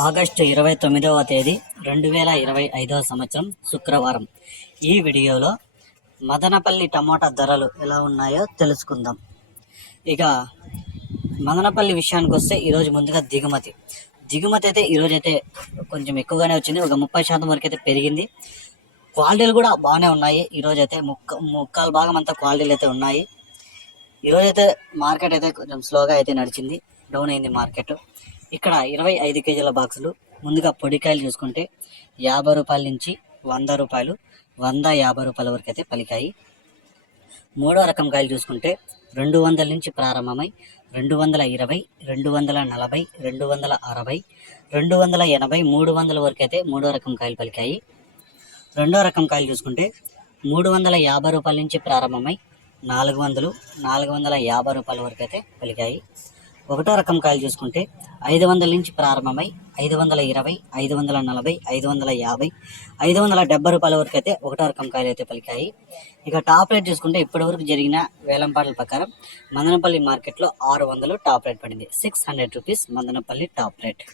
August 29వ తేదీ 2025వ సంవత్సరం శుక్రవారం. ఈ వీడియోలో మదనపల్లి టమోటా ధరలు ఎలా ఉన్నాయో తెలుసుకుందాం. ఇక మదనపల్లి విషయానికి వస్తే ఈరోజు ముందుగా దిగుమతి అయితే ఈరోజు అయితే కొంచెం ఎక్కువగానే వచ్చింది. ఒక 30% వరకు అయితే పెరిగింది. క్వాలిటీలు కూడా బాగానే ఉన్నాయి. ఈరోజు అయితే ముక్కాలు భాగం అంతా క్వాలిటీలు అయితే ఉన్నాయి. ఈరోజైతే మార్కెట్ అయితే కొంచెం స్లోగా అయితే నడిచింది, డౌన్ అయింది మార్కెట్. ఇక్కడ 25 కేజీల బాక్సులు ముందుగా పొడికాయలు చూసుకుంటే 50 రూపాయల నుంచి 100 రూపాయలు, 150 రూపాయల వరకు అయితే పలికాయి. మూడో రకం కాయలు చూసుకుంటే 200 నుంచి ప్రారంభమై 220, 240, 260, 280, 300 వరకు అయితే మూడో రకం కాయలు పలికాయి. రెండో రకం కాయలు చూసుకుంటే 350 రూపాయల నుంచి ప్రారంభమై 400, 450 రూపాయల వరకు అయితే పలికాయి. ఒకటో రకం కాయలు చూసుకుంటే 500 నుంచి ప్రారంభమై 520, 540, 550, 570 రూపాయల వరకు అయితే ఒకటో రకం కాయలు అయితే పలికాయి. ఇక టాప్ రేట్ చూసుకుంటే ఇప్పటి వరకు జరిగిన వేలంపాట్ల ప్రకారం మదనపల్లి మార్కెట్లో 600 టాప్ రేట్ పడింది. 600 రూపీస్ మదనపల్లి టాప్ రేట్.